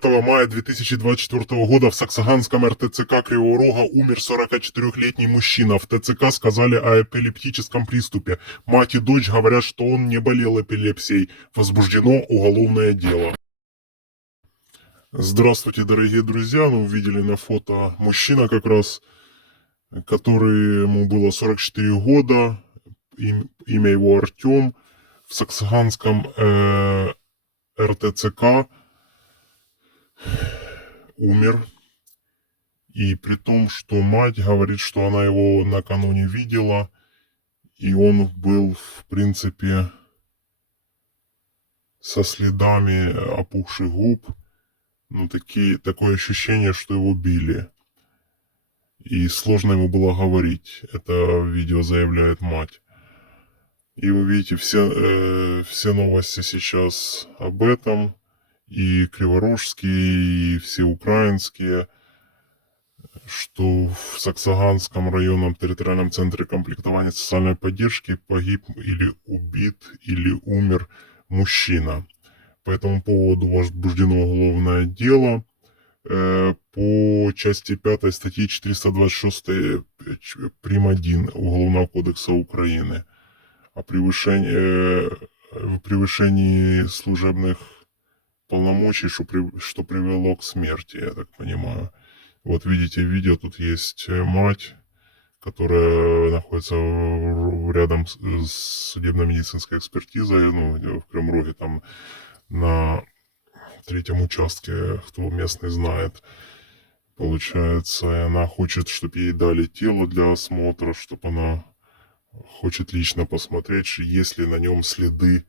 5 мая 2024 года в Саксаганском РТЦК Кривого Рога умер 44-летний мужчина. В ТЦК сказали о эпилептическом приступе. Мать и дочь говорят, что он не болел эпилепсией. Возбуждено уголовное дело. Здравствуйте, дорогие друзья. Ну, видели на фото мужчина как раз, который ему было 44 года. Им- имя его Артем. В Саксаганском э, РТЦК умер. И при том, что мать говорит, что она его накануне видела, и он был, в принципе, со следами опухших губ. Ну, такие, такое ощущение, что его били. И сложно ему было говорить. Это видео заявляет мать. И вы видите, все, э, все новости сейчас об этом. И криворожские, и все украинские. Что в Саксаганском районном территориальном центре комплектования социальной поддержки погиб или убит, или умер мужчина. По этому поводу возбуждено уголовное дело э, по части 5 статьи 426 э, ч- прим. 1 Уголовного кодекса Украины о превышении, э, превышении служебных полномочий, что, при- что привело к смерти, я так понимаю. Вот видите видео, тут есть э, мать, которая находится рядом с, судебно-медицинской экспертизой, ну, в Кремроге, там на третьем участке, кто местный знает. Получается, она хочет, чтобы ей дали тело для осмотра, чтобы она хочет лично посмотреть, есть ли на нем следы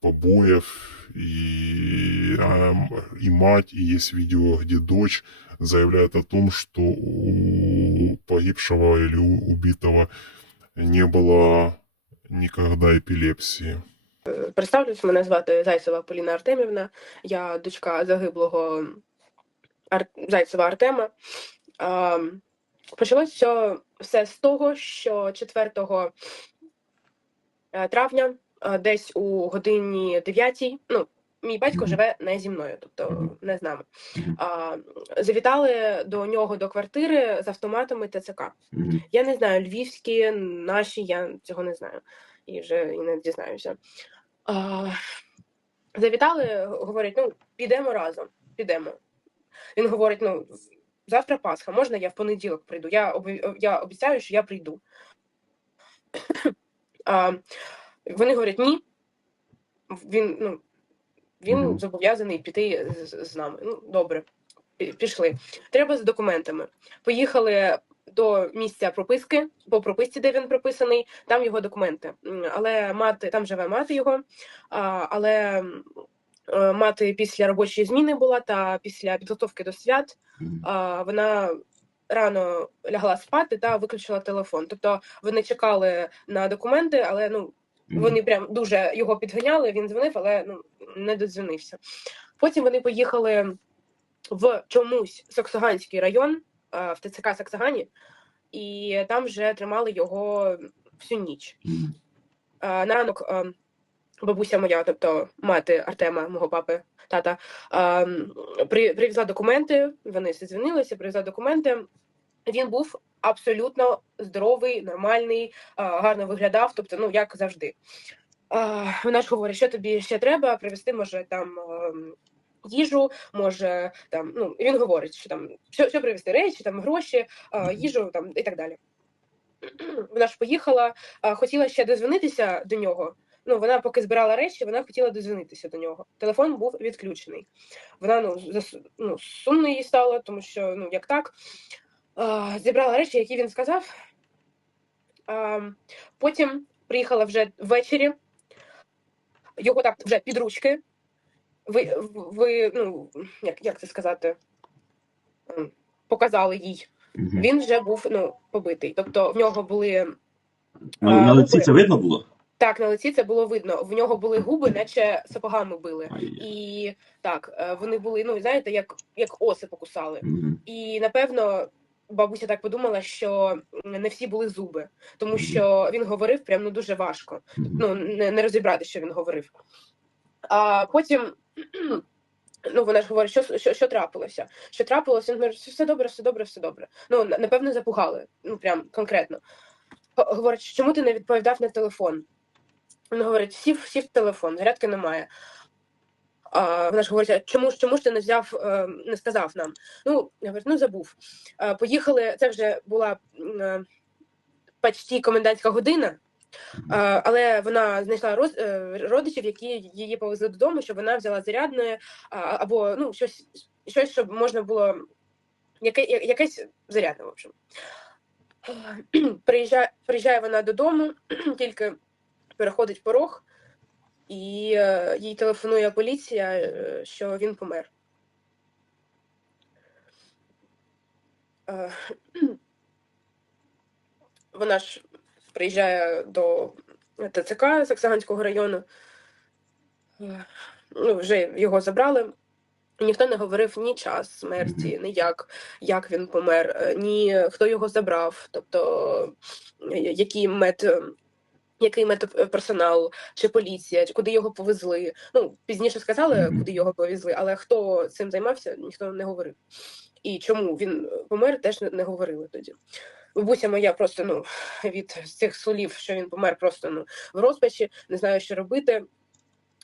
побоев. И, а, и мать, и есть видео, где дочь заявляет о том, что у погибшего или убитого не было никогда эпилепсии. Представлюсь, мене звати Зайцева Поліна Артемівна. Я дочка загиблого Ар... Зайцева Артема. А, почалось все, все з того, що 4 е, травня, десь у годині 9, ну, мій батько живе не зі мною, тобто не з нами. А, завітали до нього до квартири з автоматами ТЦК. Я не знаю, львівські, наші, я цього не знаю. І вже і не дізнаюся. А, завітали, говорять, ну, підемо разом, підемо. Він говорить: ну, завтра Пасха, можна я в понеділок прийду? Я, я обіцяю, що я прийду. А, вони говорять, ні. Він, ну, він Мгм. зобов'язаний піти з, з нами. Ну, добре, пішли. Треба з документами. Поїхали до місця прописки, по прописці, де він прописаний, там його документи. Але мати, там живе мати його, а, але е, мати після робочої зміни була та після підготовки до свят а, вона рано лягла спати та виключила телефон. Тобто вони чекали на документи, але ну. Вони прям дуже його підганяли. Він дзвонив, але ну не додзвонився. Потім вони поїхали в чомусь Саксаганський район в ТЦК Саксагані, і там вже тримали його всю ніч. На ранок бабуся моя, тобто мати Артема, мого папи, тата, привезла документи. Вони зізвонилися, привезла документи. Він був абсолютно здоровий, нормальний, гарно виглядав, тобто, ну як завжди. Вона ж говорить, що тобі ще треба привезти, може там. ем, Їжу, може там, ну він говорить, що там що, що привезти речі, там гроші, їжу там і так далі. Вона ж поїхала, хотіла ще дозвонитися до нього. Ну, вона поки збирала речі, вона хотіла дозвонитися до нього. Телефон був відключений. Вона ну, зас, ну сумно їй стало, тому що ну як так. Зібрала речі, які він сказав. Потім приїхала вже ввечері. Його так вже під ручки. Ви, ви ну, як, як це сказати? Показали їй. Він вже був ну, побитий. Тобто в нього були А на лиці губи. це видно було? так, на лиці це було видно. В нього були губи, наче сапогами били. Ай-яй. І так, е, вони були, ну знаєте, як, як оси покусали. Мгм. І напевно бабуся так подумала, що не всі були зуби, тому що він говорив прям ну дуже важко. Ну не, не розібрати, що він говорив. А потім Ну, вона ж говорить, що, що, що трапилося? Що трапилося? Він говорить, все добре, все добре, все добре. Ну, напевно, запугали. Ну, прям конкретно. Говорить, чому ти не відповідав на телефон? Він говорить, сів, сів телефон, зарядки немає. А, вона ж говорить, чому ж чому ж ти не взяв, е, не сказав нам? Ну, я говорю, ну забув. А, поїхали, це вже була е, почти комендантська година. А, але вона знайшла роз, е, родичів, які її повезли додому, щоб вона взяла зарядне або ну, щось, щось, щоб можна було яке, якесь зарядне, в общем. Приїжджає, приїжджає вона додому, тільки переходить порог, і е, їй телефонує поліція, е, що він помер. Е, Вона ж приїжджає до ТЦК Саксаганського району. Ну, вже його забрали. Ніхто не говорив ні час смерті, ні як, як він помер, ні хто його забрав, тобто який мед, який медперсонал, чи поліція, чи куди його повезли. Ну, пізніше сказали, Мгм. куди його повезли, але хто цим займався, ніхто не говорив. І чому він помер, теж не, не говорили тоді. Бабуся моя просто ну, від цих слів, що він помер, просто ну, в розпачі, не знаю, що робити.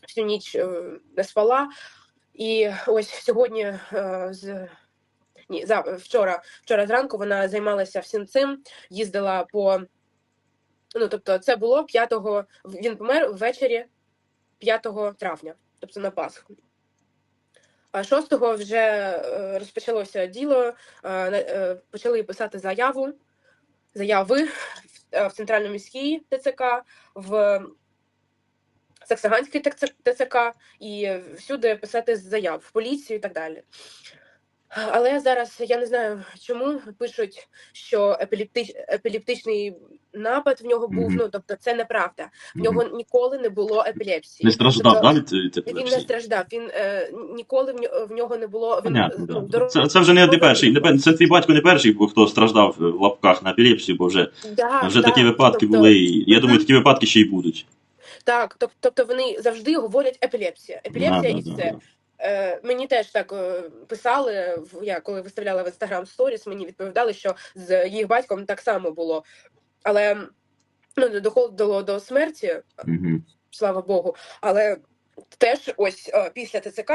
Всю ніч е, не спала. І ось сьогодні е, з ні, за вчора, вчора зранку вона займалася всім цим, їздила по. Ну, тобто, це було 5-го, він помер ввечері 5 травня, тобто на Пасху. А 6-го вже е, розпочалося діло, е, е, почали писати заяву, заяви в, Центральному міській ТЦК, в Саксаганський ТЦК і всюди писати заяв в поліцію і так далі. Але зараз я не знаю, чому пишуть, що епілептич, епілептичний напад в нього був. Мгм. Ну тобто, це неправда. В нього ніколи не було епілепсії. Не страждав, Тобто, да, від, від він не страждав. Він е, ніколи в нього, в нього не було. Він Понятно, ну, да. Це, це вже не ти перший. не Це твій батько не перший, був, хто страждав в лапках на епілепсію, бо вже, Да, вже да, такі випадки тобто, були. І я думаю, такі випадки ще й будуть. Так, тоб- тобто вони завжди говорять епілепсія. Епілепсія Да, і да, все. да. Е, мені теж так е, писали, я коли виставляла в Instagram сторіс, мені відповідали, що з їх батьком так само було. Але ну, не доходило до смерті, Мгм. слава Богу. Але теж ось е, після ТЦК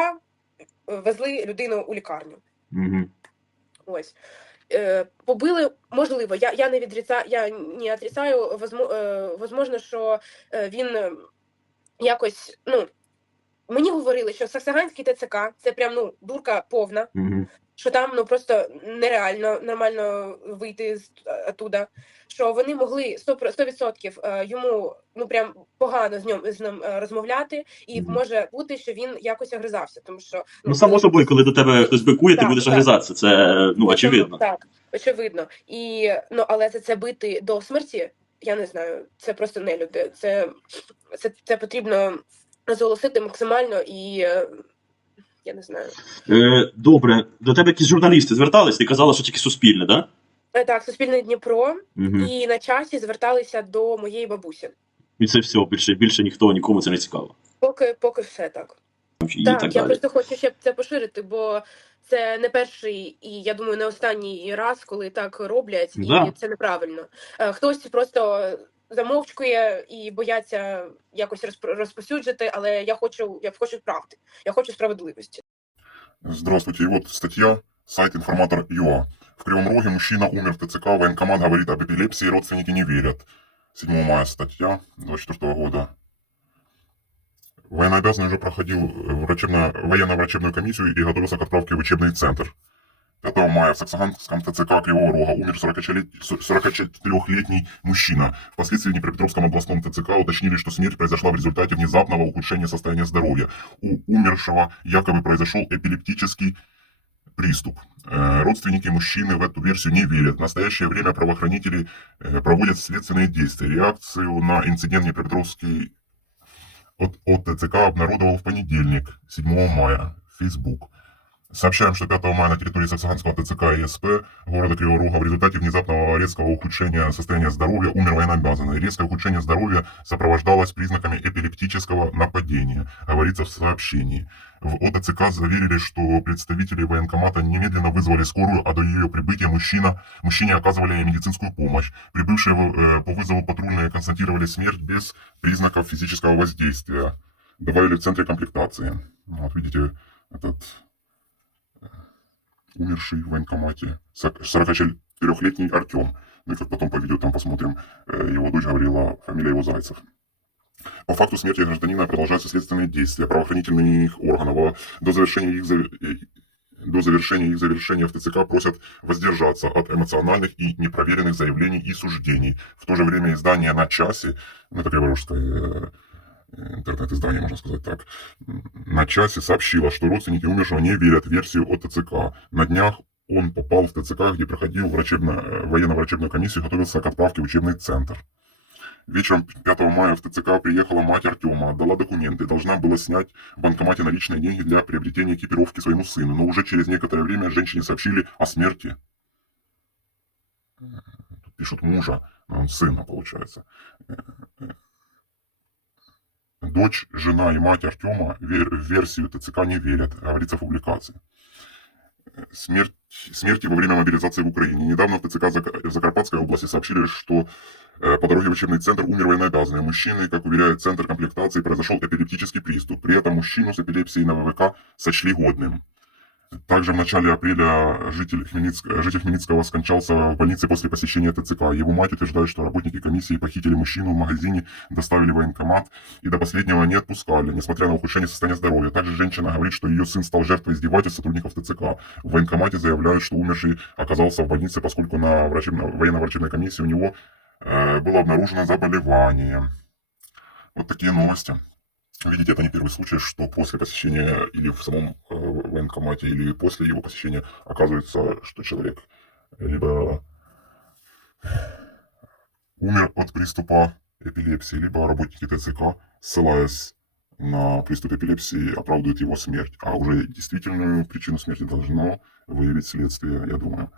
везли людину у лікарню. Мгм. Ось. Е, побили, можливо, я, я не відрицаю, я не отрицаю, возможно, що він якось, ну, мені говорили, що Саксаганський ТЦК це прям ну, дурка повна, Мгм. що там ну просто нереально нормально вийти з е, оттуда. Що вони могли 100%, 100% е, йому ну прям погано з ним з ним е, розмовляти, і Мгм. може бути, що він якось огризався, тому що Ну, само собою, коли до тебе хтось бикує, ти будеш так. огризатися. Це, ну, очевидно. Так, очевидно. І ну, але за це бити до смерті, я не знаю. Це просто не люди. Це, це, це потрібно зголосити максимально і е, я не знаю. Е, добре, до тебе якісь журналісти звертались, ти казала, що тільки суспільне, так? Е, Так, Суспільне Дніпро, Угу. і на часі зверталися до моєї бабусі. І це все, більше, більше ніхто, нікому це не цікаво. Поки, поки все так. І так, так я далі. просто хочу ще це поширити, бо це не перший і я думаю, не останній раз, коли так роблять, Да. і це неправильно. Е, Хтось просто замовчкує і бояться якось розпро- розповсюджити, але я хочу, я хочу правди, я хочу справедливості. Здравствуйте, и вот статья, сайт информатор.ua. В Кривом Роге мужчина умер в ТЦК, военкомат говорит об эпилепсии, родственники не верят. 7 мая статья 24 года. Военнообязанный уже проходил э, врачебно, военно-врачебную комиссию и готовился к отправке в учебный центр. 5 мая в Саксаганском ТЦК Кривого Рога умер 44-летний мужчина. Впоследствии в Днепропетровском областном ТЦК уточнили, что смерть произошла в результате внезапного ухудшения состояния здоровья. У умершего якобы произошел эпилептический приступ. Э, Родственники мужчины в эту версию не верят. В настоящее время правоохранители э, проводят следственные действия. Реакцию на инцидент Днепропетровский от, от ТЦК обнародовал в понедельник, 7 мая, Facebook. Сообщаем, что 5 мая на территории Саксаганского ТЦК и СП города Кривого Рога в результате внезапного резкого ухудшения состояния здоровья умер военнообязанный. Резкое ухудшение здоровья сопровождалось признаками эпилептического нападения, говорится в сообщении. В ОТЦК заверили, что представители военкомата немедленно вызвали скорую, а до ее прибытия мужчина, мужчине оказывали медицинскую помощь. Прибывшие э, по вызову патрульные констатировали смерть без признаков физического воздействия. Добавили в центре комплектации. Вот видите, этот умерший в военкомате 44-летний Артем. Ну и как потом по видео там посмотрим, э, его дочь говорила, фамилия его Зайцев. По факту смерти гражданина продолжаются следственные действия правоохранительных органов. а До завершения их, до завершения их завершения в ТЦК просят воздержаться от эмоциональных и непроверенных заявлений и суждений. В то же время издание «На часе», ну это криворожское интернет-издание, можно сказать так, «На часе» сообщило, что родственники умершего не верят в версию о ТЦК. На днях он попал в ТЦК, где проходил врачебно, э, военно-врачебную комиссию готовился к отправке в учебный центр. Вечером 5 мая в ТЦК приехала мать Артема, отдала документы, должна была снять в банкомате наличные деньги для приобретения экипировки своему сыну, но уже через некоторое время женщине сообщили о смерти. Тут пишут мужа, но он сына, получается. Дочь, жена и мать Артема в версию ТЦК не верят, говорится в публикации. Смерть, смерти во время мобилизации в Украине. Недавно в ТЦК Закарпатской области сообщили, что э, по дороге в учебный центр умер военнообязанный. Мужчины, как уверяет Центр комплектации, произошел эпилептический приступ. При этом мужчину с эпилепсией на ВВК сочли годным. Также в начале апреля житель, Хмельницк- житель Хмельницкого скончался в больнице после посещения ТЦК. Его мать утверждает, что работники комиссии похитили мужчину в магазине, доставили в военкомат и до последнего не отпускали, несмотря на ухудшение состояния здоровья. Также женщина говорит, что ее сын стал жертвой издевательств сотрудников ТЦК. В военкомате заявляют, что умерший оказался в больнице, поскольку на врачебно- военно-врачебной комиссии у него э, было обнаружено заболевание. Вот такие новости. Видите, это не первый случай, что после посещения или в самом э, военкомате, или после его посещения оказывается, что человек либо умер от приступа эпилепсии, либо работники ТЦК, ссылаясь на приступ эпилепсии, оправдывают его смерть. А уже действительную причину смерти должно выявить следствие, я думаю.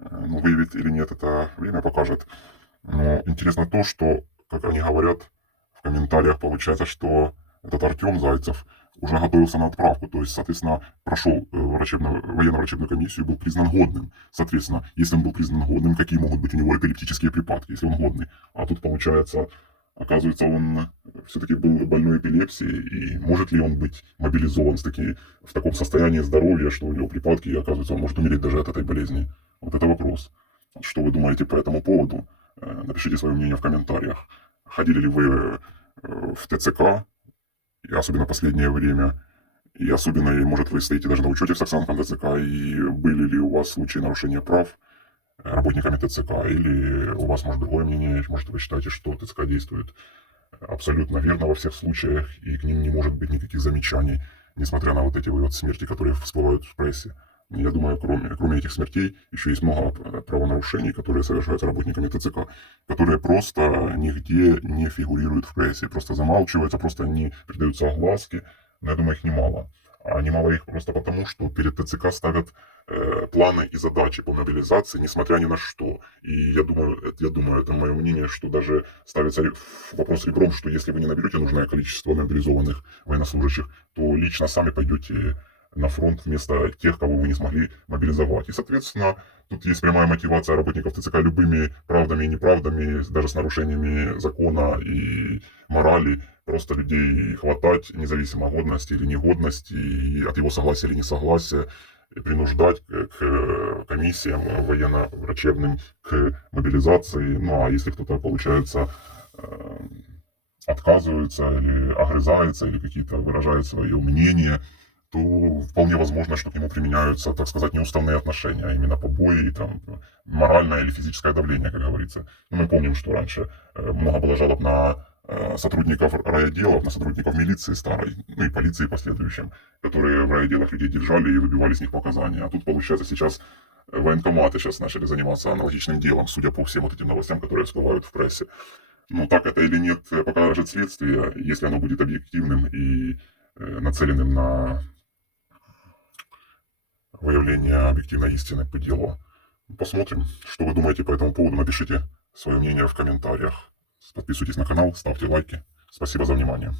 Э, Ну, выявит или нет, это время покажет. Но интересно то, что, как они говорят в комментариях, получается, что этот Артем Зайцев уже готовился на отправку, то есть, соответственно, прошел э, врачебную, военно-врачебную комиссию, был признан годным. Соответственно, если он был признан годным, какие могут быть у него эпилептические припадки, если он годный? А тут, получается, оказывается, он все-таки был больной эпилепсией, и может ли он быть мобилизован с таки, в таком состоянии здоровья, что у него припадки, и оказывается, он может умереть даже от этой болезни? Вот это вопрос. Что вы думаете по этому поводу? Э, Напишите свое мнение в комментариях. Ходили ли вы э, в ТЦК, особенно последнее время, и особенно, может, вы стоите даже на учете в Саксанском ТЦК, и были ли у вас случаи нарушения прав э, работниками ТЦК, или у вас, может, другое мнение, может, вы считаете, что ТЦК действует абсолютно верно во всех случаях, и к ним не может быть никаких замечаний, несмотря на вот эти вот смерти, которые всплывают в прессе. Я думаю, кроме, кроме этих смертей, еще есть много э, правонарушений, которые совершаются работниками ТЦК, которые просто нигде не фигурируют в прессе, просто замалчиваются, просто не придаются огласке, но я думаю, их немало. А немало их просто потому, что перед ТЦК ставят э, планы и задачи по мобилизации, несмотря ни на что. И я думаю, это- я думаю, это мое мнение, что даже ставится вопрос ребром, что если вы не наберете нужное количество мобилизованных военнослужащих, то лично сами пойдете на фронт вместо тех, кого вы не смогли мобилизовать. И, соответственно, тут есть прямая мотивация работников ТЦК любыми правдами и неправдами, даже с нарушениями закона и морали, просто людей хватать, независимо от годности или негодности, и от его согласия или несогласия, и принуждать к, к комиссиям военно-врачебным к мобилизации. Ну а если кто-то, получается, э, отказывается или огрызается, или какие-то выражает свое мнение, то вполне возможно, что к нему применяются, так сказать, неуставные отношения, а именно побои, и, там, моральное или физическое давление, как говорится. Ну, мы помним, что раньше э, много было жалоб на э, сотрудников райотделов, на сотрудников милиции старой, ну и полиции последующим, которые в райотделах людей держали и выбивали с них показания. А тут, получается, сейчас военкоматы сейчас начали заниматься аналогичным делом, судя по всем вот этим новостям, которые всплывают в прессе. Ну, так это или нет, э, покажет следствие, если оно будет объективным и нацеленным на выявления объективной истины по делу. Посмотрим, что вы думаете по этому поводу. Напишите свое мнение в комментариях. Подписывайтесь на канал, ставьте лайки. Спасибо за внимание.